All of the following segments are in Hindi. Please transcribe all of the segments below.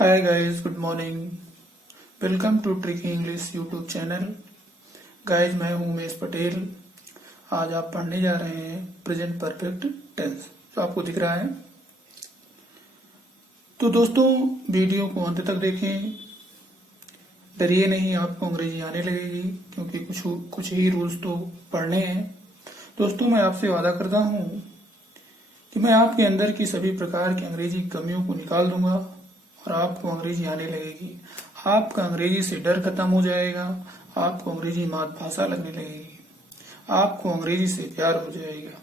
Hi guys, good morning. Welcome to tricky English YouTube channel. Guys, मैं हूं उमेश पटेल। आज आप पढ़ने जा रहे हैं प्रेजेंट परफेक्ट टेंस, जो आपको दिख रहा है। तो दोस्तों, वीडियो को अंत तक देखें। डरिए नहीं, आपको अंग्रेजी आने लगेगी, क्योंकि कुछ ही रूल्स तो पढ़ने हैं। दोस्तों, मैं आपसे वादा करता हूं कि मैं आपके अंदर की सभी प्रकार की अंग्रेजी कमियों को निकाल दूंगा और आपको अंग्रेजी आने लगेगी। आपका अंग्रेजी से डर खत्म हो जाएगा, आपको अंग्रेजी मातृभाषा लगने लगेगी, आपको अंग्रेजी से प्यार हो जाएगा।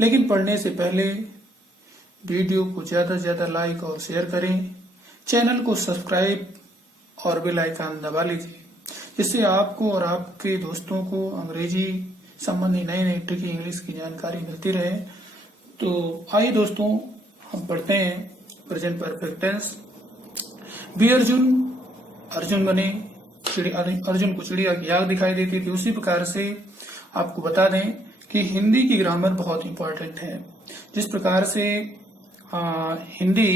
लेकिन पढ़ने से पहले वीडियो को ज्यादा से ज्यादा लाइक और शेयर करें, चैनल को सब्सक्राइब और बेल आइकन दबा लीजिए, जिससे आपको और आपके दोस्तों को अंग्रेजी संबंधी नई नई ट्रिकी इंग्लिश की जानकारी मिलती रहे। तो आइए दोस्तों, हम पढ़ते हैं present perfect tense. Be Arjun बने, अर्जुन को चिड़िया की आग दिखाई देती थी। उसी प्रकार से आपको बता दें कि हिंदी की ग्रामर बहुत इंपॉर्टेंट है। जिस प्रकार से हिंदी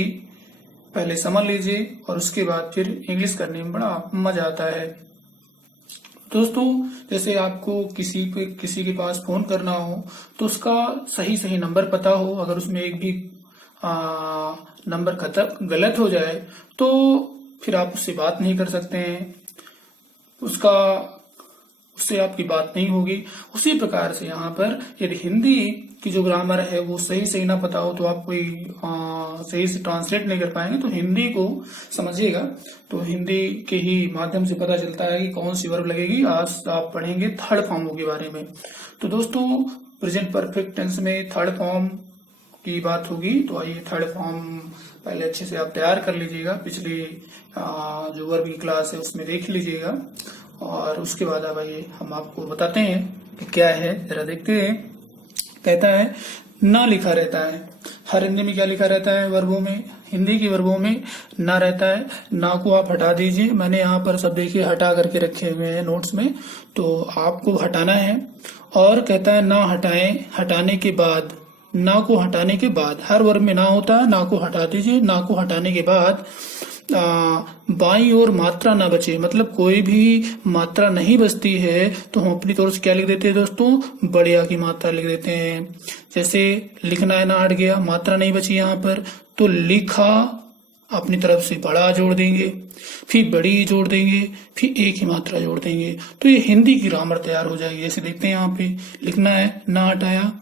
पहले समझ लीजिए और उसके बाद फिर इंग्लिश करने में बड़ा मजा आता है। दोस्तों, जैसे आपको किसी के पास फोन करना हो तो उसका सही नंबर पता हो। अगर उसमें एक भी नंबर गलत हो जाए तो फिर आप उससे बात नहीं कर सकते हैं, उससे आपकी बात नहीं होगी। उसी प्रकार से यहाँ पर यदि हिंदी की जो ग्रामर है वो सही ना पता हो तो आप कोई सही से ट्रांसलेट नहीं कर पाएंगे। तो हिंदी को समझिएगा, तो हिंदी के ही माध्यम से पता चलता है कि कौन सी वर्ब लगेगी। आज आप पढ़ेंगे थर्ड फॉर्मों के बारे में। तो दोस्तों, प्रेजेंट परफेक्ट टेंस में थर्ड फॉर्म की बात होगी। तो आइए, थर्ड फॉर्म पहले अच्छे से आप तैयार कर लीजिएगा। पिछली जो वर्ब की क्लास है उसमें देख लीजिएगा और उसके बाद अब आइए हम आपको बताते हैं कि क्या है, जरा देखते हैं। कहता है ना लिखा रहता है। हर हिंदी में क्या लिखा रहता है? वर्बों में, हिंदी की वर्बों में ना रहता है। ना को आप हटा दीजिए। मैंने यहाँ पर सब देखिए हटा करके रखे हुए हैं नोट्स में, तो आपको हटाना है। और कहता है ना हटाएं, हटाने के बाद, ना को हटाने के बाद, हर वर्ब में ना होता है, ना को हटा दीजिए। ना को हटाने के बाद बाईं ओर मात्रा ना बचे, मतलब कोई भी मात्रा नहीं बचती है तो हम अपनी तरफ से क्या लिख देते हैं दोस्तों? बड़े आ की मात्रा लिख देते हैं। जैसे लिखना है ना हट गया, मात्रा नहीं बची यहाँ पर, तो लिखा अपनी तरफ से बड़ा जोड़ देंगे, फिर बड़ी जोड़ देंगे, फिर एक ही मात्रा जोड़ देंगे। तो ये हिंदी की ग्रामर तैयार हो जाएगी। जैसे देखते हैं, यहाँ पे लिखना है ना हटाया,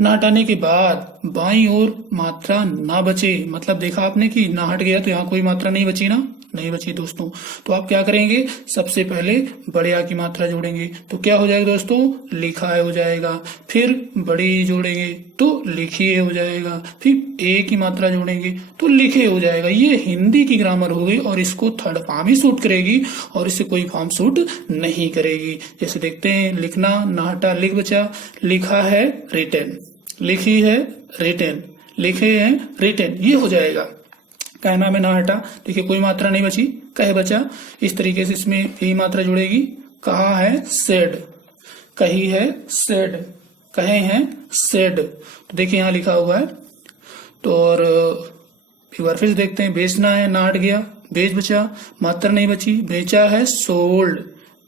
ना हटाने के बाद बाईं ओर मात्रा ना बचे, मतलब देखा आपने कि ना हट गया तो यहाँ कोई मात्रा नहीं बची ना, नहीं बची दोस्तों। तो आप क्या करेंगे? सबसे पहले बड़े आ की मात्रा जोड़ेंगे तो क्या हो जाएगा दोस्तों? लिखा है हो जाएगा। फिर बड़ी जोड़ेंगे तो लिखिए हो जाएगा। फिर एक की मात्रा जोड़ेंगे तो लिखे हो जाएगा। ये हिंदी की ग्रामर हो गई और इसको थर्ड फॉर्म ही सूट करेगी और इससे कोई फॉर्म सूट नहीं करेगी। जैसे देखते हैं, लिखना ना हटा, लिख बचा, लिखा है रिटन, लिखी है रिटन, लिखे हैं रिटन, ये हो जाएगा। कहना में ना हटा, देखिए कोई मात्रा नहीं बची, कहे बचा। इस तरीके से इसमें यही मात्रा जुड़ेगी। कहा है सेड, कही है सेड, कहे हैं सेड, तो देखिए यहाँ लिखा हुआ है। तो और एक बार फिर देखते हैं, बेचना है ना हट गया, बेच बचा, मात्रा नहीं बची, बेचा है सोल्ड,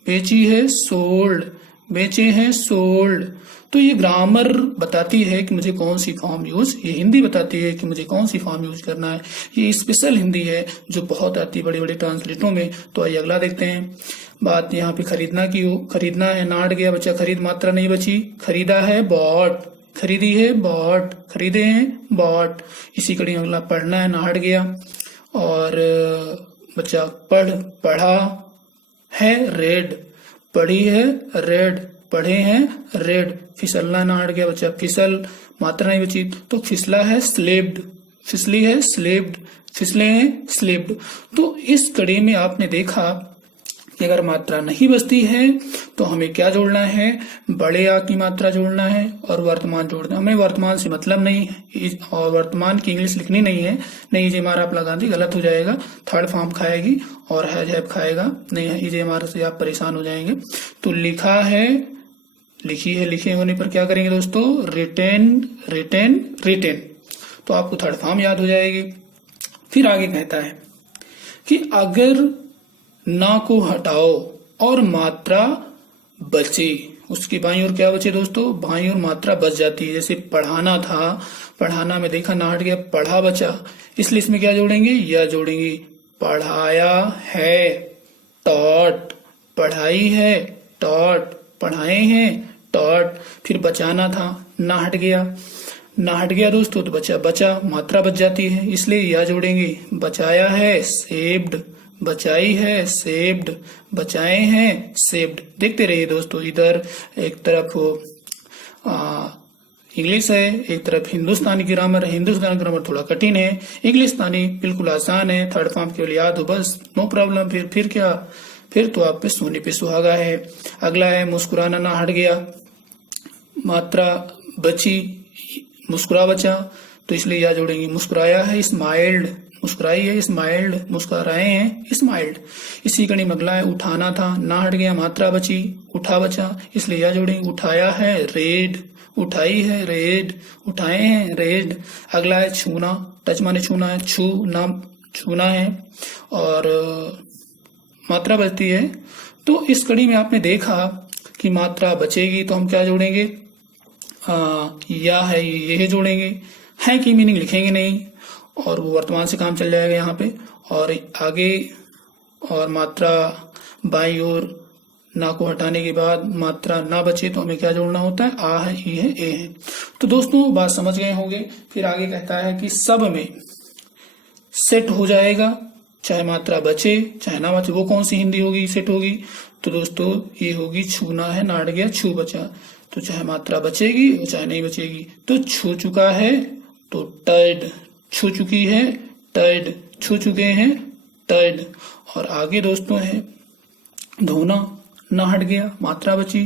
बेची है सोल्ड, बेचे हैं सोल्ड। तो ये ग्रामर बताती है कि मुझे कौन सी फॉर्म यूज, ये हिंदी बताती है कि मुझे कौन सी फॉर्म यूज करना है। ये स्पेशल हिंदी है जो बहुत आती है बड़े बड़े ट्रांसलेटरों में। तो आइए अगला देखते हैं। बात यहाँ पे खरीदना की हो, खरीदना है ना हट गया, बच्चा खरीद, मात्रा नहीं बची, खरीदा है बॉट, खरीदी है बॉट, खरीदे हैं बॉट। इसी कड़ी अगला पढ़ना है ना हट गया और बच्चा पढ़ा है रेड, पढ़ी है रेड, पढ़े हैं रेड। फिसलना ना हट गया, बच्चा फिसल, मात्रा नहीं बची तो फिसला है स्लेब्ड, फिसली है स्लेब्ड, फिसले हैं स्लेब्ड। तो इस कड़ी में आपने देखा कि अगर मात्रा नहीं बचती है तो हमें क्या जोड़ना है? बड़े आ की मात्रा जोड़ना है और वर्तमान जोड़ना। हमें वर्तमान से मतलब नहीं है और वर्तमान की इंग्लिश लिखनी नहीं है। नहीं जे मारा आप लगा दी, गलत हो जाएगा, थर्ड फॉर्म खाएगी और हैज हैव खाएगा, नहीं है इजे मारा से आप परेशान हो जाएंगे। तो लिखा है, लिखी है, लिखे होने पर क्या करेंगे दोस्तों? Written, written, written. तो आपको थर्ड फॉर्म याद हो जाएगी। फिर आगे कहता है कि अगर ना को हटाओ और मात्रा बचे, उसकी बाईं ओर क्या बचे दोस्तों, बाईं ओर मात्रा बच जाती है। जैसे पढ़ाना था, पढ़ाना में देखा ना हट गया, पढ़ा बचा, इसलिए इसमें क्या जोड़ेंगे, या जोड़ेंगे। पढ़ाया है, टॉट, पढ़ाई है, टॉट, पढ़ाए हैं, टॉट। फिर बचाना था, ना हट गया, ना हट गया दोस्तों तो बचा, बचा, मात्रा बच जाती है, इसलिए या जोड़ेंगे। बचाया है, सेव्ड, बचाई है, सेव्ड, बचाए हैं, सेव्ड। देखते रहिए दोस्तों, इधर एक तरफ इंग्लिश है, एक तरफ हिंदुस्तानी ग्रामर है। हिंदुस्तानी ग्रामर थोड़ा कठिन है, इंग्लिशतानी बिल्कुल आसान है। थर्ड फॉर्म केवल याद हो बस, नो प्रॉब्लम। फिर क्या, फिर तो आप पे सोने पे सुहागा है। अगला है मुस्कुराना, ना हट गया, मात्रा बची, मुस्कुरा बचा, तो इसलिए या जोड़ेंगे। मुस्कुराया है, स्माइल्ड, मुस्कुराई है, स्माइल्ड, मुस्कुराए हैं, स्माइल्ड। इसी कड़ी में अगला है उठाना था, ना हट गया, मात्रा बची, उठा बचा, इसलिए या जोड़ेंगे। उठाया है, रेड, उठाई है, रेड, उठाए हैं, रेड। अगला है छूना, टच माने छूना है, छू नाम छूना है, और मात्रा बचती है। तो इस कड़ी में आपने देखा कि मात्रा बचेगी तो हम क्या जोड़ेंगे, या है ये जोड़ेंगे, है की मीनिंग लिखेंगे नहीं, और वो वर्तमान से काम चल जाएगा यहाँ पे। और आगे और मात्रा बाई ओर, ना को हटाने के बाद मात्रा ना बचे तो हमें क्या जोड़ना होता है, आ है, ई है, ए है। तो दोस्तों बात समझ गए होंगे। फिर आगे कहता है कि सब में सेट हो जाएगा, चाहे मात्रा बचे चाहे ना बचे। वो कौन सी हिंदी होगी, सेट होगी, तो दोस्तों ये होगी छूना है, ना हट गया, छू बचा, तो चाहे मात्रा बचेगी और चाहे नहीं बचेगी। तो छू चुका है तो टर्ड, छू चुकी है, टर्ड, छू चुके हैं, टर्ड। और आगे दोस्तों है धोना, ना हट गया, मात्रा बची,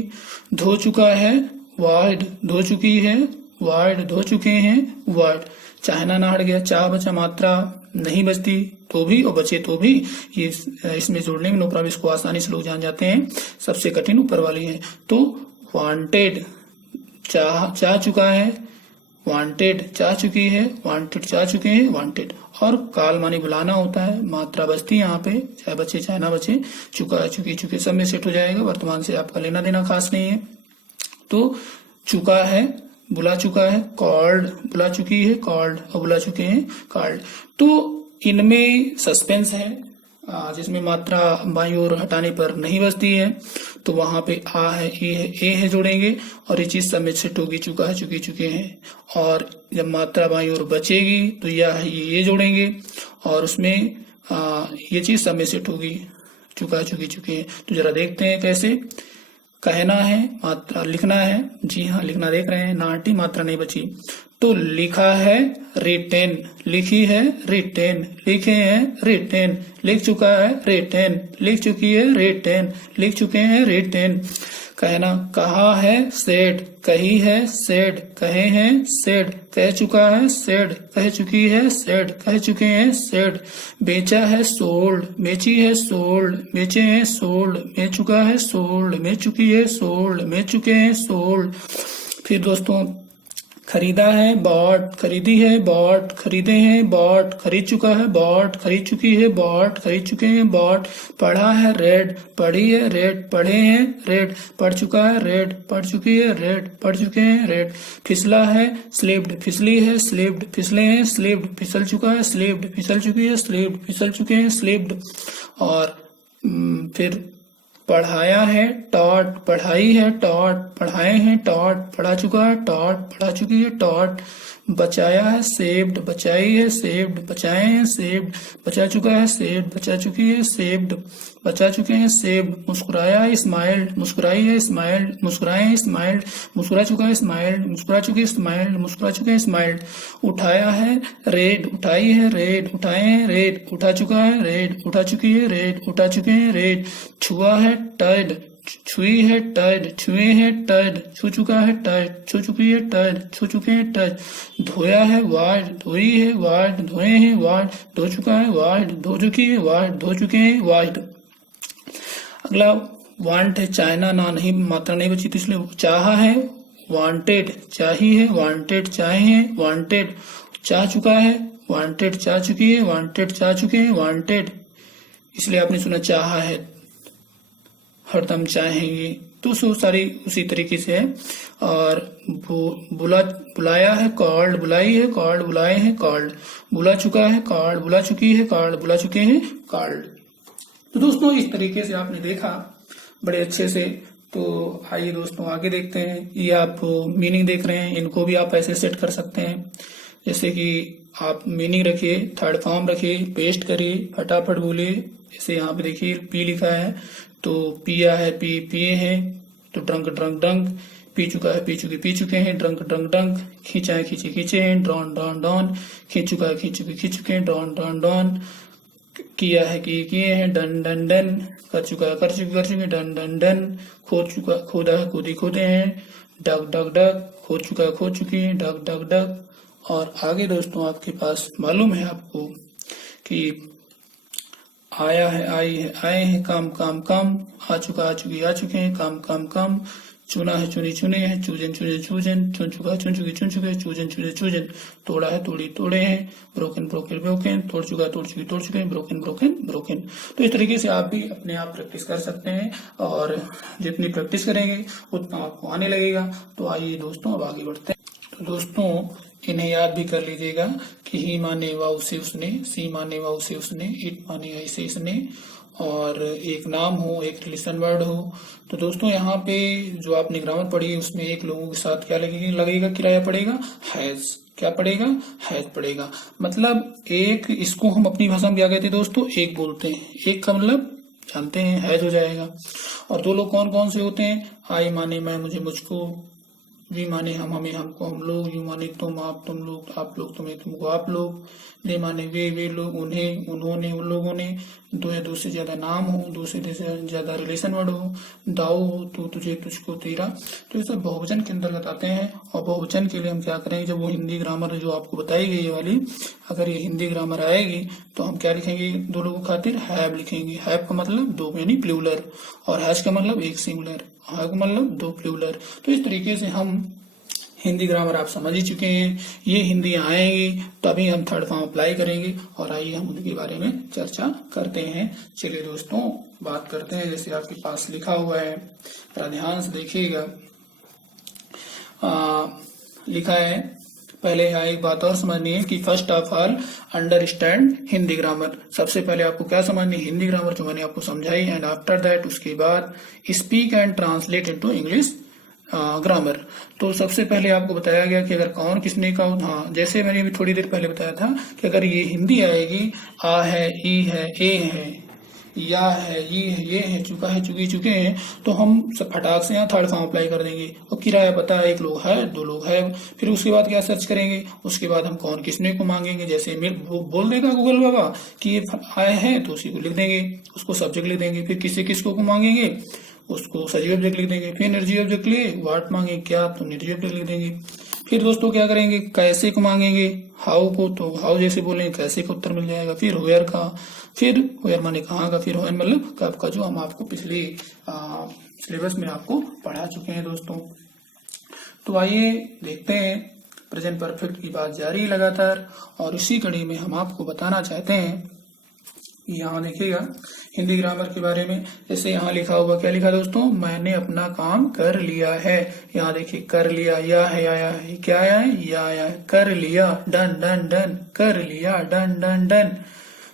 धो चुका है, वार्ड, धो चुकी है, वार्ड, धो चुके हैं, वार्ड। चाहना ना हट गया, चाह बचा, मात्रा नहीं बचती तो भी और बचे तो भी, ये इसमें जोड़ने में नो प्रॉब्लम, इसको आसानी से लोग जान जाते हैं। सबसे कठिन ऊपर वाली है। तो वांटेड, चाह चुका है, वांटेड, चाह चुकी है, वांटेड, चाह चुके हैं, वांटेड। और काल माने बुलाना होता है, मात्रा बचती है यहाँ पे, चाहे बचे चाहे ना बचे, चुका है, चुकी, चुके, सब में सेट हो जाएगा। वर्तमान से आपका लेना देना खास नहीं है। तो चुका है, बुला चुका है, कॉल्ड, बुला चुकी है, कॉल्ड, और बुला चुके हैं, कॉल्ड। तो इनमें सस्पेंस है, जिसमें मात्रा बाईं ओर हटाने पर नहीं बचती है, तो वहां पे आ है, ए है जोड़ेंगे, और ये चीज सब में सेट होगी, चुका है, चुकी, चुके हैं। और जब मात्रा बाईं ओर बचेगी तो या है ये जोड़ेंगे, और उसमें ये चीज सब में सेट होगी, चुका है, चुकी, चुके हैं। तो जरा देखते हैं कैसे। कहना है, मात्रा लिखना है, जी हाँ लिखना देख रहे हैं, नाटी, मात्रा नहीं बची, तो लिखा है, रिटेन, लिखी है, रिटेन, लिखे हैं, रिटेन, लिख चुका है, रिटेन, लिख चुकी है, रिटेन, लिख चुके हैं, रिटेन। कहना, कहा है, सेड, कही है, सेड, कहे हैं, सेड, कह चुका है, सेड, कह चुकी है, सेड, कह चुके हैं, सेड। बेचा है, सोल्ड, बेची है, सोल्ड, बेचे हैं, सोल्ड, बेच चुका है, सोल्ड, बेच चुकी है, सोल्ड, बेच चुके हैं, सोल्ड। फिर दोस्तों खरीदा है, बॉट, खरीदी है, बॉट, खरीदे हैं, बॉट, खरीद चुका है, बॉट, खरीद चुकी है, बॉट, खरीद चुके हैं, बॉट। पढ़ा है, रेड, पढ़ी है, रेड, पढ़े हैं, रेड, पढ़ चुका है, रेड, पढ़ चुकी है, रेड, पढ़ चुके हैं, रेड। फिसला है, स्लिप्ड, फिसली है, स्लिप्ड, फिसले हैं, स्लिप्ड, फिसल चुका है, स्लिप्ड, फिसल चुकी है, स्लिप्ड, फिसल चुके हैं, स्लिप्ड। और फिर पढ़ाया है, टॉट, पढ़ाई है, टॉट, पढ़ाए हैं, टॉट, पढ़ा चुका है, टॉट, पढ़ा चुकी है, टॉट। बचाया है, सेव्ड, बचाई है, सेव्ड, बचाए हैं, सेव्ड, बचा चुका है, सेव्ड, बचा चुकी है, सेव्ड, बचा चुके हैं, सेव्ड। मुस्कुराया है, स्माइल्ड, मुस्कुराई है, स्माइल्ड, मुस्कुराए हैं, स्माइल्ड, मुस्कुरा चुका है, स्माइल्ड, मुस्कुरा चुकी है, स्माइल्ड, मुस्कुरा चुके हैं, स्माइल्ड। उठाया है, रेड, उठाई है, रेड, उठाए हैं, रेड, उठा चुका है, रेड, उठा चुकी है, रेड, उठा चुके हैं, रेड। छुआ है, टर्ड, छुई है, टर्ड, छुए हैं, टर्ड, छू चुका है, टर्ड, छू चुकी है, टर्ड, छू चुके हैं, टर्ड। धोया है, वार्ड, धोई है, वार्ड, धोए हैं, वार्ड, धो चुका है, वार्ड, धो चुकी है, वार्ड, धो चुके हैं, वार्ड। अगला वांट है, चाहना, ना नहीं, मात्रा नहीं बची तो इसलिए चाहा है, वांटेड, चाही है, वांटेड, चाहे हैं, वांटेड। चाह चुका है, वांटेड, चाह चुकी है, वांटेड, चाह चुके हैं, वांटेड। इसलिए आपने सुना चाहा है, हरदम चाहेंगे, तो सारी उसी तरीके से है। और बुलाया है, कॉल्ड, बुलाई है, कॉल्ड, बुलाए हैं, कॉल्ड, बुला चुका है, कॉल्ड, बुला चुकी है, कॉल्ड, बुला चुके हैं, कॉल्ड। तो दोस्तों इस तरीके से आपने देखा बड़े अच्छे से। तो आइए दोस्तों आगे देखते हैं। ये आप मीनिंग देख रहे हैं, इनको भी आप ऐसे सेट कर सकते हैं, जैसे कि आप मीनिंग रखिए, थर्ड फॉर्म रखिए, पेस्ट करिए, फटाफट बोलिए। जैसे यहाँ पे देखिए पी लिखा है, तो पिया है, पिए हैं, तो ड्रंक ड्रंक ड्रंक, पी चुका है, पी चुके हैं, ड्रंक ड्रंक ड्रंक, खींचा है, खींचे हैं, ड्रॉन ड्रॉन डॉन, खींच चुका है, खींच चुके हैं, ड्रॉन ड्रॉन डॉन, किया है, किए हैं, डन डन डन, कर चुका है, कर चुके, डन डन डन, खोदा है, खोदे हैं, डग डग डग, खोद चुका है, खोद चुके हैं, डग डग डग। और आगे दोस्तों आपके पास मालूम है आपको कि आया है, आई है, आए हैं, काम काम काम, आ चुका, आ चुके हैं, काम काम काम, चुना है, चुने हैं, चूजन चुन चुका, चुन चुके, चूजन, तोड़ा है, तोड़े हैं, ब्रोकन तोड़ चुके हैं, ब्रोकन। तो इस तरीके से आप भी अपने आप प्रैक्टिस कर सकते हैं, और जितनी प्रैक्टिस करेंगे उतना आपको आने लगेगा। तो आइए दोस्तों अब आगे बढ़ते हैं। तो दोस्तों इन्हें याद भी कर लीजिएगा कि ही माने वाव से उसने, सी माने वाव से उसने, इट माने ऐसे इसने, और एक नाम हो, एक रिलेशन वर्ड हो। तो दोस्तों यहाँ पे जो आपने ग्रामर पढ़ी है उसमें एक लोगों के साथ क्या लगेगा, किराया पड़ेगा, हैज। क्या पड़ेगा, हैज पड़ेगा। मतलब एक, इसको हम अपनी भाषा में क्या कहते हैं दोस्तों, एक बोलते हैं। एक का मतलब जानते हैं, हैज हो जाएगा। और दो लोग कौन कौन से होते हैं, आई माने मैं, मुझे, मुझको, वी माने हम, हमें, हमको, हम लोग, यू माने तुम, आप, तुम लोग, आप लोग, तुम्हें, तुमको, आप लोग, दे माने वे लोग, उन्हें, उन्होंने, उन लोगों ने, दो या दो से ज्यादा नाम हो, दो से ज्यादा रिलेशन वर्ड हो, दाऊ हो, तू, तुझे, तुझको, तेरा। तो ये सब बहुवचन के अंतर्गत आते हैं। और बहुवचन के लिए हम क्या करेंगे, जब वो हिंदी ग्रामर जो आपको बताई गई वाली, अगर ये हिंदी ग्रामर आएगी तो हम क्या लिखेंगे, दो लोगों खातिर हैव लिखेंगे। हैव का मतलब दो यानी प्लूरल, और हैज का मतलब एक सिंगुलर, हैव का मतलब दो प्लूरल। तो इस तरीके से हम हिंदी ग्रामर आप समझ ही चुके हैं। ये हिंदी आएंगी तभी हम थर्ड फॉर्म अप्लाई करेंगे, और आइए हम उनके बारे में चर्चा करते हैं। चलिए दोस्तों बात करते हैं। जैसे आपके पास लिखा हुआ है, थोड़ा ध्यान से देखिएगा। लिखा है, पहले यहाँ एक बात और समझनी है कि first of all understand Hindi grammar. सबसे पहले आपको क्या समझनी है, हिंदी ग्रामर जो मैंने आपको समझाई, एंड आफ्टर दैट उसके बाद speak and translate into English grammar. तो सबसे पहले आपको बताया गया कि अगर कौन किसने का, हाँ जैसे मैंने अभी थोड़ी देर पहले बताया था कि अगर ये हिंदी आएगी, आ है, ई है, ए है, या है, ये है, चुका है, चुके हैं, तो हम सब फटाक से यहाँ थर्ड फॉर्म अप्लाई कर देंगे। और किराया पता है, एक लोग है, दो लोग है। फिर उसके बाद क्या सर्च करेंगे, उसके बाद हम कौन किसने को मांगेंगे। जैसे बोल देगा गूगल बाबा कि ये आए हैं, तो उसी को लिख देंगे, उसको सब्जेक्ट लिख देंगे। फिर किसको मांगेंगे, उसको सजीव ऑब्जेक्ट लिख देंगे। फिर निर्जीव ऑब्जेक्ट लिए व्हाट मांगे, क्या, तो निर्जीव ऑब्जेक्ट लिख देंगे। फिर दोस्तों क्या करेंगे, कैसे को मांगेंगे, हाउ को, तो हाउ जैसे बोलेंगे कैसे का उत्तर मिल जाएगा। फिर वेयर का, फिर वेयर माने कहाँ का, फिर व्हेन मतलब कब का, जो हम आपको पिछले सिलेबस में आपको पढ़ा चुके हैं दोस्तों। तो आइए देखते हैं प्रेजेंट परफेक्ट की बात जारी लगातार, और इसी कड़ी में हम आपको बताना चाहते हैं। यहाँ देखिएगा हिंदी ग्रामर के बारे में। जैसे यहाँ लिखा हुआ, क्या लिखा दोस्तों, मैंने अपना काम कर लिया है। यहाँ देखिए कर लिया, या है, आया है, क्या आया है, या आया है, कर लिया, डन डन डन, कर लिया, डन डन डन।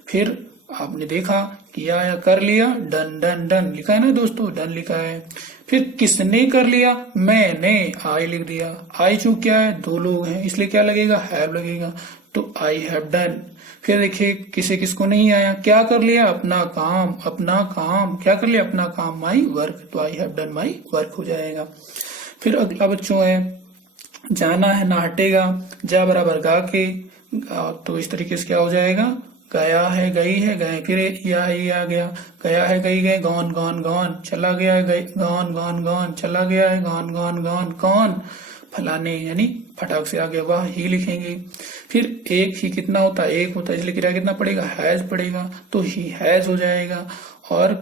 फिर आपने देखा कि या आया, कर लिया, डन डन डन लिखा है ना दोस्तों, डन लिखा है। फिर किसने कर लिया, मैंने, आई लिख दिया। आई चूक क्या है, दो लोग हैं, इसलिए क्या लगेगा, हैव लगेगा, तो आई हैव डन। फिर देखिए किसको नहीं आया, क्या कर लिया, अपना काम, क्या कर लिया, अपना काम, माई वर्क, तो I have done my work हो जाएगा। फिर अगला बच्चों है, जाना है, ना हटेगा, जा बराबर गा के, तो इस तरीके से क्या हो जाएगा, गया है, गई है, गए, फिर या है, ये आ गया, गया है, गई गए, गॉन गॉन गॉन, चला गया है, गॉन गॉन गॉन, चला गया है, गॉन गॉन गॉन, कौन, फलाने, यानी फटाक से आ गया, वह ही लिखेंगे। फिर एक ही कितना होता है, एक होता है, इसलिए किराया कितना पड़ेगा, हैज पड़ेगा, तो ही हैज हो जाएगा। और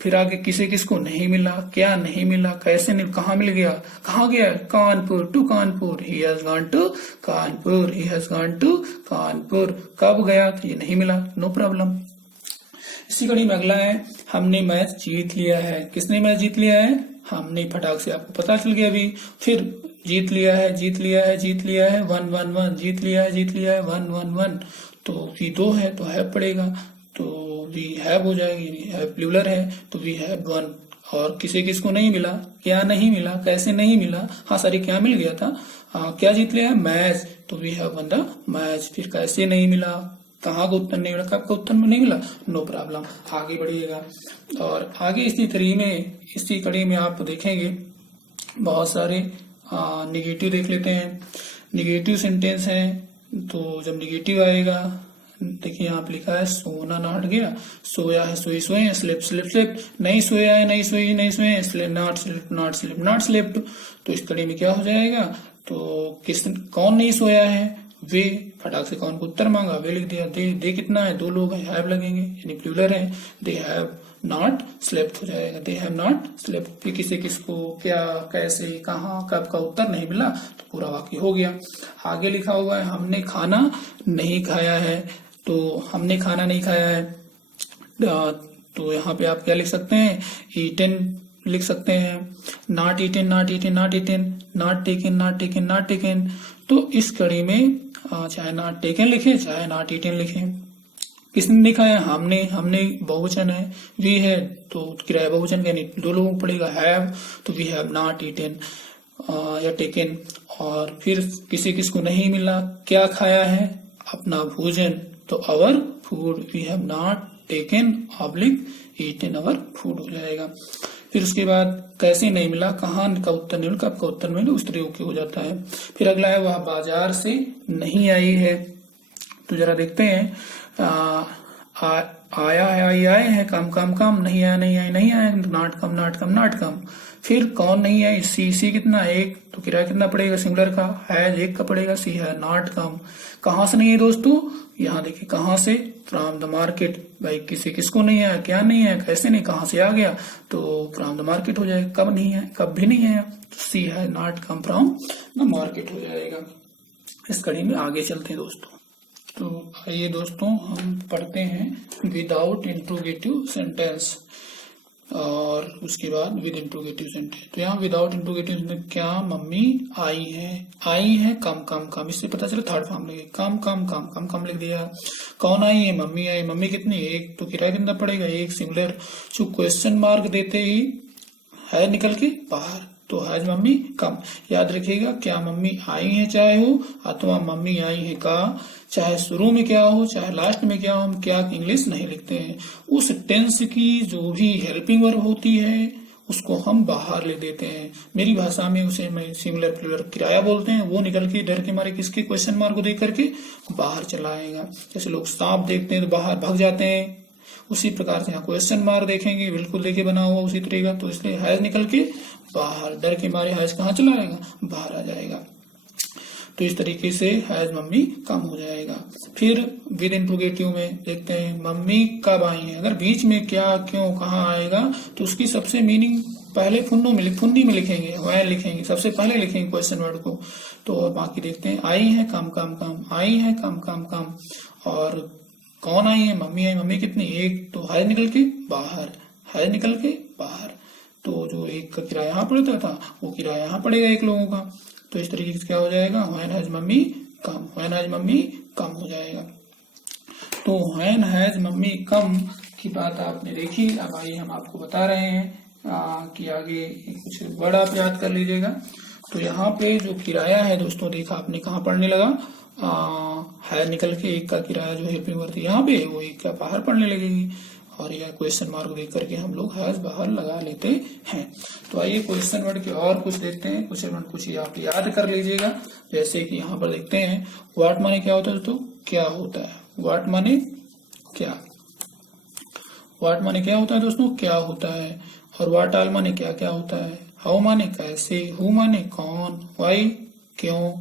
फिर आगे किसको नहीं मिला, क्या नहीं मिला, कैसे नहीं, कहाँ मिल गया, कहाँ गया, Kanpur, to Kanpur, he has gone to Kanpur, he has gone to Kanpur. कब गया, तो ये नहीं मिला, नो प्रॉब्लम। इसी कड़ी में अगला है, हमने मैच जीत लिया है। किसने मैच जीत लिया है? हमने। फटाक से आपको पता चल गया अभी। फिर जीत लिया है, जीत लिया है, जीत लिया है, 1-1-1, जीत लिया है, जीत लिया है, 1-1-1। तो वी 2 है तो हैव पड़ेगा, तो वी हैव हो जाएगी, वी हैव प्लूरल है तो वी हैव 1। और किसी किसको नहीं मिला, क्या नहीं मिला, कैसे नहीं मिला, हाँ सॉरी क्या मिल गया था, क्या जीत लिया है? मैच, तो we have won the match. फिर कैसे नहीं मिला, कहाँ का उत्तर नहीं मिला, कब का उत्तर में नहीं मिला, नो प्रॉब्लम, आगे बढ़िएगा। और आगे इसी कड़ी में आप देखेंगे बहुत सारे निगेटिव देख लेते हैं। निगेटिव सेंटेंस है, तो जब निगेटिव आएगा, देखिए यहाँ पे लिखा है सोना नहाट गया, सोया है सोई सोए, स्लिप स्लिप स्लिप, नहीं सोया है नहीं सोई नहीं सोए, slip not slip not slip not slipped. तो इस कड़ी में क्या हो जाएगा, तो कौन नहीं सोया है? वे। फटाक से कौन को उत्तर मांगा, वे लिख दिया। दे कितना है? 2 लोग हैं, हैव लगेंगे यानी प्लूरल है, दे हैव नॉट स्लेप्ट हो जाएगा, दे हैव नॉट स्लेप्ट। फिर किसी किसको क्या कैसे कहाँ कब का उत्तर नहीं मिला तो पूरा वाक्य हो गया। आगे लिखा हुआ है हमने खाना नहीं खाया है, तो हमने खाना नहीं खाया है, तो यहाँ पे आप क्या लिख सकते हैं? ईटन लिख सकते हैं, not eaten not eaten not eaten, not taken not taken not taken. तो इस कड़ी में चाहे नॉट टेकन लिखे चाहे नॉट ईटन लिखे। किसने लिखा है? हमने बहुवचन है, वी है तो किराया बहुवचन का यानी 2 लोगों को पड़ेगा, हैव तो वी हैव नॉट ईटन या टेकन। और फिर किसको नहीं मिला, क्या खाया है? अपना भोजन, तो our food, we have not taken oblique eaten our food हो जाएगा। फिर उसके बाद कैसे नहीं मिला, कहाँ का उत्तर नहीं मिला, कब का उत्तर नहीं मिला, उस तरीके हो जाता है। फिर अगला है वह बाजार से नहीं आई है, तो जरा देखते हैं। आया है आए है, कम कम कम, नहीं आया नहीं आया नहीं आया, not come not come not come. फिर कौन नहीं है? सी कितना? 1, तो किराया कितना पड़ेगा सिंगुलर का? हैज 1 का पड़ेगा, सी है नॉट कम। कहाँ से नहीं है दोस्तों? यहाँ देखिए कहाँ से, फ्रॉम द मार्केट। भाई किसको नहीं आया, क्या नहीं है, कैसे नहीं, कहाँ से आ गया, तो फ्रॉम द मार्केट हो जाएगा। कब नहीं है, कब भी नहीं है, तो सी है not come from the market हो जाएगा। इस कड़ी में आगे चलते हैं दोस्तों। तो आइए दोस्तों हम पढ़ते हैं विदाउट इंट्रोगेटिव सेंटेंस और उसके बाद विद इंट्रोगेटिव सेंटेंस। तो यहाँ विदाउट इंट्रोगेटिव सेंटेंस, क्या मम्मी आई है कम कम कम, इससे पता चला थर्ड फॉर्म लगे, कम कम कम कम कम लिख दिया। कौन आई है? मम्मी आई, मम्मी कितनी? 1, तो किराया कितना पड़ेगा? 1 सिंगुलर। जो क्वेश्चन मार्क देते ही है निकल के बाहर, तो हैज मम्मी कम। याद रखिएगा, क्या मम्मी आई है चाहे हो अथवा मम्मी आई है का, चाहे शुरू में क्या हो चाहे लास्ट में क्या हो, हम क्या इंग्लिश नहीं लिखते हैं। उस टेंस की जो भी हेल्पिंग वर्ब होती है उसको हम बाहर ले देते हैं। मेरी भाषा में उसे मैं सिंगुलर प्लूरल किराया बोलते हैं। वो निकल के डर के मारे किसके क्वेश्चन मार्क को देख करके बाहर चला आएगा। जैसे लोग सांप देखते हैं तो बाहर भाग जाते हैं, उसी प्रकार से यहाँ क्वेश्चन मार्क देखेंगे बिल्कुल देखे बना हुआ उसी तरीका, तो इसलिए हैज निकल के बाहर, डर के मारे हैज कहाँ चला आएगा? बाहर आ जाएगा। तो इस तरीके से हैज मम्मी कम हो जाएगा। फिर विद इंट्रोगेटिव में देखते हैं मम्मी कब आई है। अगर बीच में क्या क्यों कहाँ आएगा तो उसकी सबसे मीनिंग पहले फुन्नी में लिखेंगे, वह लिखेंगे सबसे पहले लिखेंगे क्वेश्चन वर्ड को। तो बाकी देखते हैं आई है कम कम कम, आई है कम कम कम, और कौन आई है? मम्मी आई, मम्मी कितनी? 1, तो हैज निकल के बाहर, हैज निकल के बाहर। तो जो 1 का किराया यहाँ पड़ता था वो किराया यहाँ पड़ेगा 1 लोगों का। तो इस तरीके से क्या हो जाएगा? When has mummy come, when has mummy come हो जाएगा। तो व्हेन हैज मम्मी कम की बात आपने देखी। अब आइए हम आपको बता रहे हैं कि आगे कुछ वर्ड आप याद कर लीजिएगा। तो यहाँ पे जो किराया है दोस्तों, देखा आपने कहाँ पढ़ने लगा, है निकल के 1 का किराया जो हेल्पिंग वर्ब यहाँ पे वो 1 का बाहर पढ़ने लगेगी, और यह क्वेश्चन मार्क देख करके हम लोग हैज बाहर लगा लेते हैं। तो आइए क्वेश्चन वर्ड के और कुछ देखते हैं। क्वेश्चन वर्ड कुछ आप याद कर लीजिएगा। जैसे कि यहाँ पर देखते हैं व्हाट माने क्या होता है दोस्तों? क्या होता है। व्हाट माने क्या, व्हाट माने क्या होता है दोस्तों? क्या होता है। और व्हाट ऑल माने क्या क्या होता है। हाउ माने कैसे, हु माने कौन, व्हाई क्यों,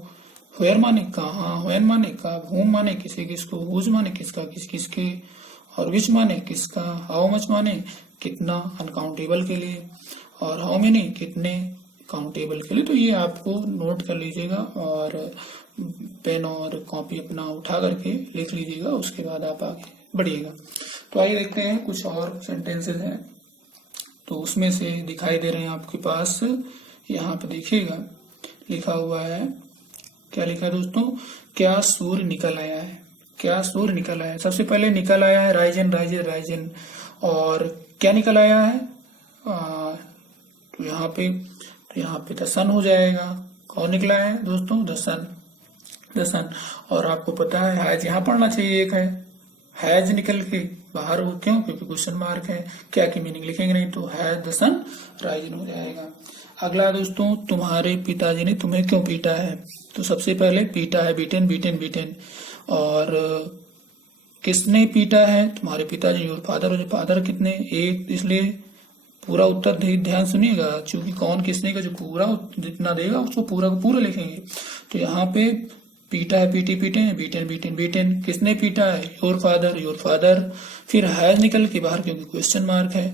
वेयर माने कहाँ, व्हेन माने कब, हुम माने किसे किसको, हुज माने किसका किस किसके, और विच माने किसका, हाउ मच माने कितना अनकाउंटेबल के लिए, और हाउ मेनी कितने काउंटेबल के लिए। तो ये आपको नोट कर लीजिएगा और पेन और कॉपी अपना उठा करके लिख लीजिएगा। उसके बाद आप आगे बढ़िएगा। तो आइए देखते हैं कुछ और सेंटेंसेस हैं, तो उसमें से दिखाई दे रहे हैं आपके पास, यहाँ पे देखिएगा लिखा हुआ है, क्या लिखा है दोस्तों, क्या सूर्य निकल आया है, क्या सूर्य निकल आया है। सबसे पहले निकल आया है राइजन राइजन राइजन, और क्या निकल आया है, तो यहाँ पे द सन हो जाएगा। कौन निकला है दोस्तों, द सन, द सन। और आपको पता है हैज यहाँ पढ़ना चाहिए, एक है हैज निकल के बाहर हो, क्यों, क्योंकि क्वेश्चन मार्क है, क्या की मीनिंग लिखेंगे नहीं, तो हैज द सन राइजन हो जाएगा। अगला दोस्तों, तुम्हारे पिताजी ने तुम्हें क्यों पीटा है, तो सबसे पहले पीटा है, बीटेन बीटेन बीटेन, और किसने पीटा है, तुम्हारे पिताजी, योर फादर, और फादर कितने, एक, इसलिए पूरा उत्तर ध्यान सुनिएगा, क्योंकि कौन किसने का जो पूरा जितना देगा उसको पूरा का पूरा लिखेंगे। तो यहाँ पे पीटा है, पीटी पीटे, बीटेन बीटेन बीटेन, किसने पीटा है, योर फादर, योर फादर। फिर हैज निकल के बाहर, क्योंकि क्वेश्चन मार्क है,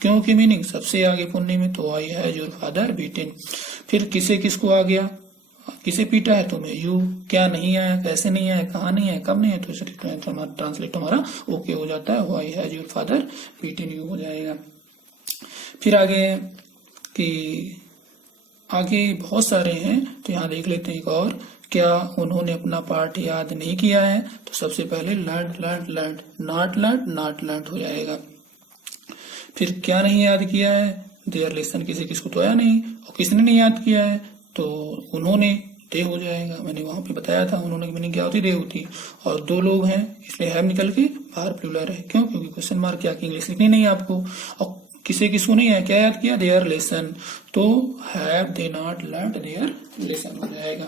क्यों की मीनिंग सबसे आगे पुण्य में, तो I has your father beaten. फिर किसे किसको आ गया, किसे पीटा है तुम्हें, यू, क्या नहीं आया, कैसे नहीं आया, कहाँ नहीं आया, कब नहीं आया, तो ट्रांसलेट हमारा ओके हो जाता है, why has your father beaten you हो जाएगा। फिर आगे कि आगे बहुत सारे हैं, तो यहाँ देख लेते हैं एक और, क्या उन्होंने अपना पाठ याद नहीं किया है, तो सबसे पहले learn learn learn, not learn not learn हो जाएगा। फिर क्या नहीं याद किया है, देयर लेसन, किसी किसको तो आया नहीं, और किसने नहीं याद किया है, तो उन्होंने, दे हो जाएगा, मैंने वहां पे बताया था उन्होंने की मीनिंग क्या होती, दे होती। और दो लोग हैं इसलिए हैव निकल के बाहर प्लूरल है, क्यों, क्योंकि क्वेश्चन मार्क क्या की इंग्लिश लिखनी नहीं है आपको। और किसे किसको नहीं है, क्या याद किया, देयर लेसन, तो have they not learn their lesson हो जाएगा।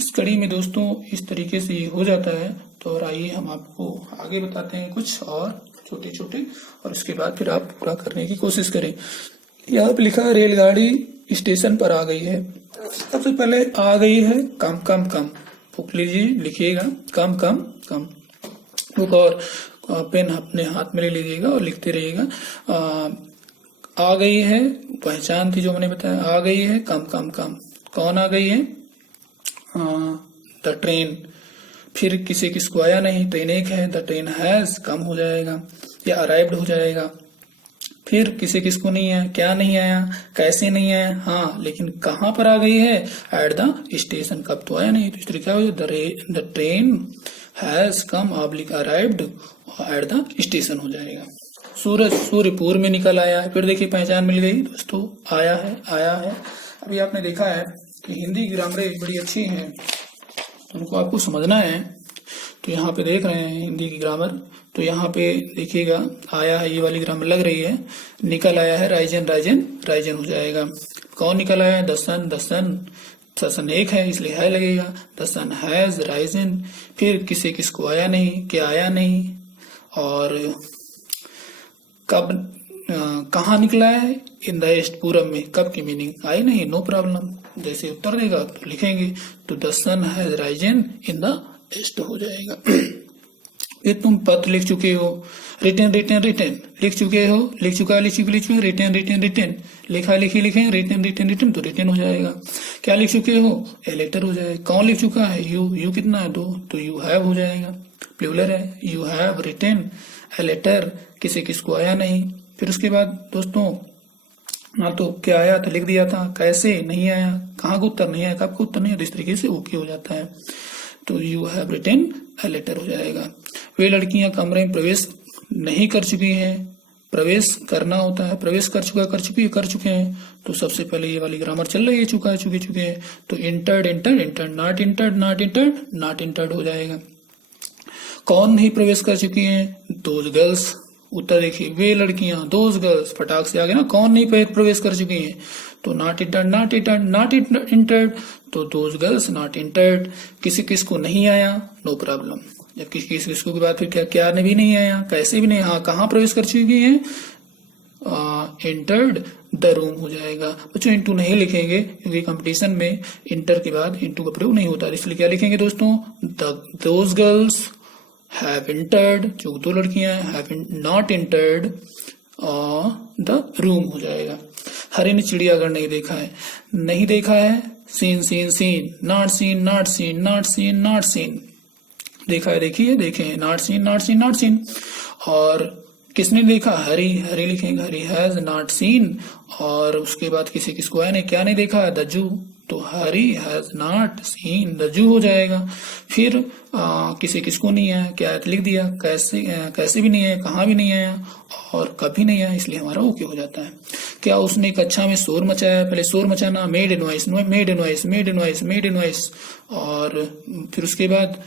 इस कड़ी में दोस्तों इस तरीके से ये हो जाता है। तो और आइए हम आपको आगे बताते हैं कुछ और छोटे छोटे, और उसके बाद फिर आप पूरा करने की कोशिश करें। यहाँ पे लिखा है रेलगाड़ी स्टेशन पर आ गई है, सबसे पहले आ गई है, कम कम कम, बुक लीजिए लिखिएगा, कम कम कम, बुक और पेन अपने हाथ में ले लीजिएगा और लिखते रहिएगा। आ गई है पहचान थी जो मैंने बताया, आ गई है, कम कम कम, कौन आ गई है, द ट्रेन। फिर किसे किसको आया नहीं, ट्रेन एक है, द ट्रेन हैज कम हो जाएगा या अराइव्ड हो जाएगा। फिर किसे किसको नहीं आया, क्या नहीं आया, कैसे नहीं आया, हाँ लेकिन कहाँ पर आ गई है, एट द स्टेशन, कब तो आया नहीं, तो इस तरीके क्या हो, the train has come oblique arrived at the station हो जाएगा। सूरज सूर्य पूर्व में निकल आया है, फिर देखिए पहचान मिल गई दोस्तों, आया है, आया है। अभी आपने देखा है कि हिंदी की ग्रामरें बड़ी अच्छी हैं, तो उनको आपको समझना है। तो यहाँ पे देख रहे हैं हिंदी की ग्रामर, तो यहाँ पे देखिएगा आया है, ये वाली ग्रामर लग रही है, निकल आया है, राइजन राइजन राइजन हो जाएगा। कौन निकल आया है, द सन, द सन, सन एक है इसलिए है लगेगा, द सन हैज राइजन। फिर किसे किसको आया नहीं, क्या आया नहीं, और कब कहाँ निकला है, इन द ईस्ट, पूरब में, कब की मीनिंग आई नहीं, नो प्रॉब्लम, जैसे उत्तर देगा तो लिखेंगे, तो the sun has risen in the east हो जाएगा। ये तुम पत्र लिख चुके हो, रिटर्न रिटर्न रिटर्न, लिख चुके हो, लिख चुका लिख चुके, रिटर्न रिटर्न रिटर्न, लिखा लिखी लिखे, रिटर्न रिटर्न रिटर्न, तो रिटर्न हो जाएगा। क्या लिख चुके हो, ए लेटर हो जाएगा। कौन लिख चुका है, यू, यू कितना है, दो, तो यू हैव हो जाएगा, प्लूरल है, you have return a letter, किसे किसको आया नहीं। फिर उसके बाद दोस्तों ना तो क्या आया तो लिख दिया था, कैसे नहीं आया, कहाँ का उत्तर नहीं आया, कब का उत्तर नहीं आया, इस तरीके से ओके हो जाता है, तो you have written a letter हो जाएगा। वे लड़कियां कमरे में प्रवेश नहीं कर चुकी हैं, प्रवेश करना होता है, प्रवेश कर चुका, कर चुकी है, कर चुके हैं, तो सबसे पहले ये वाली ग्रामर चल रही है, चुका है, चुके चुके हैं, तो entered entered entered, not entered not entered not entered हो जाएगा। कौन नहीं प्रवेश कर चुकी हैं, दोज गर्ल्स, उत्तर देखिए, वे लड़कियां, दोज गर्ल्स, फटाक से आगे ना, कौन नहीं प्रवेश कर चुकी हैं, तो not entered not entered not entered, तो दोज गर्ल्स नॉट इंटर्ड। किसी किसको नहीं आया, नो प्रॉब्लम, जब किसी किसको की बात, फिर क्या, क्या भी नहीं आया, कैसे भी नहीं, हाँ कहाँ प्रवेश कर चुकी है, एंटर्ड द रूम हो जाएगा। बच्चों इंटू नहीं लिखेंगे क्योंकि कंपटीशन में इंटर के बाद इंटू का प्रयोग नहीं होता, इसलिए क्या लिखेंगे दोस्तों, दोज गर्ल्स हैव इंटर्ड, जो दो लड़कियां have not entered the room हो जाएगा। हरे ने चिड़ियाघर नहीं देखा है, नहीं देखा है, seen seen seen, not seen not seen not seen not seen, देखा है, देखिए, देखें, not seen, not seen, not seen. और किसने देखा? हरी, हरी लिखेंगे, हरी हैज नॉट सीन। और उसके बाद किसी किसको है ने क्या नहीं देखा? द जू, तो Hari has not seen the zoo हो जाएगा। फिर किसी किसको नहीं आया, क्या लिख दिया? कैसे, कैसे भी नहीं आया, कहाँ भी नहीं आया और कभी नहीं आया, इसलिए हमारा ओके हो जाता है। क्या उसने कक्षा में शोर मचाया? पहले शोर मचाना, made noise, made noise, made noise, made noise. और फिर उसके बाद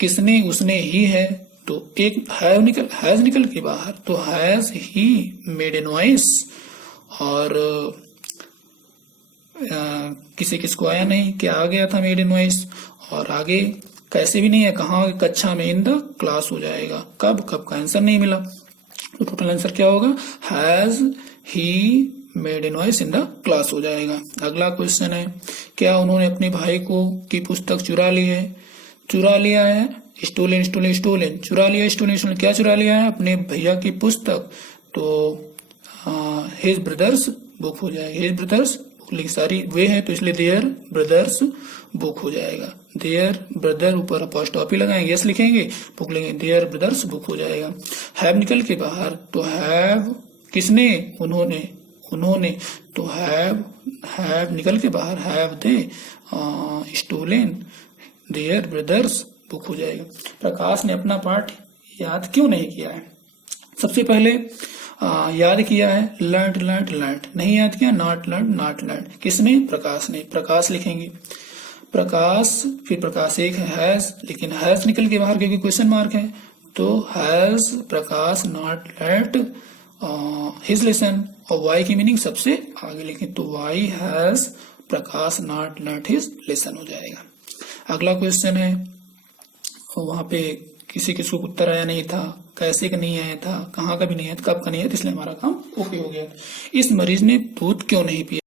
किसने, उसने ही है, तो एक हैज निकल के बाहर, तो has he made a noise. और किसी किसको आया नहीं, क्या आ गया था? Made a noise. और आगे कैसे भी नहीं है, कहाँ? कक्षा में, इन द क्लास हो जाएगा। कब? कब का आंसर नहीं मिला, तो टोटल आंसर क्या होगा? Has he made a noise in the class हो जाएगा। अगला क्वेश्चन है, क्या उन्होंने अपने भाई को की पुस्तक चुरा ली है? चुरा लिया है, स्टोलन, स्टोलन, स्टोलन, चुरा लिया, स्टोलन, स्टोलन, क्या चुरा लिया है? अपने भैया की पुस्तक। तो हिज ब्रदर्स बुक हो जाएगा, हिज ब्रदर्स बुक, लिख सारी वे है तो इसलिए देयर ब्रदर्स बुक हो जाएगा। देयर ब्रदर, ऊपर अपॉस्ट्रोफी लगाएंगे, यस लिखेंगे, बुक लिखेंगे, देयर ब्रदर्स बुक हो जाएगा। हैव निकल के बाहर, तो हैव किसने? उन्होंने, उन्होंने, तो हैव निकल के बाहर, have they stolen their brother's book हो जाएगा। प्रकाश ने अपना पाठ याद क्यों नहीं किया है? सबसे पहले याद किया है लर्न, लर्न, लर्न, नहीं याद किया नॉट लर्न, नॉट लर्न। किसने? प्रकाश ने। प्रकाश लिखेंगे, प्रकाश, फिर प्रकाश एक है हैज, लेकिन हैज निकल के बाहर क्योंकि क्वेश्चन मार्क है, तो has Prakash not learn his lesson. और वाई की मीनिंग सबसे आगे लिखें, तो why has Prakash not learn his lesson हो जाएगा। अगला क्वेश्चन है, वहां पे किसी किसको उत्तर आया नहीं था, कैसे का नहीं आया था, कहाँ का भी नहीं आया था, कब का नहीं आया था, इसलिए हमारा काम ओके हो गया। इस मरीज ने दूध क्यों नहीं पिया?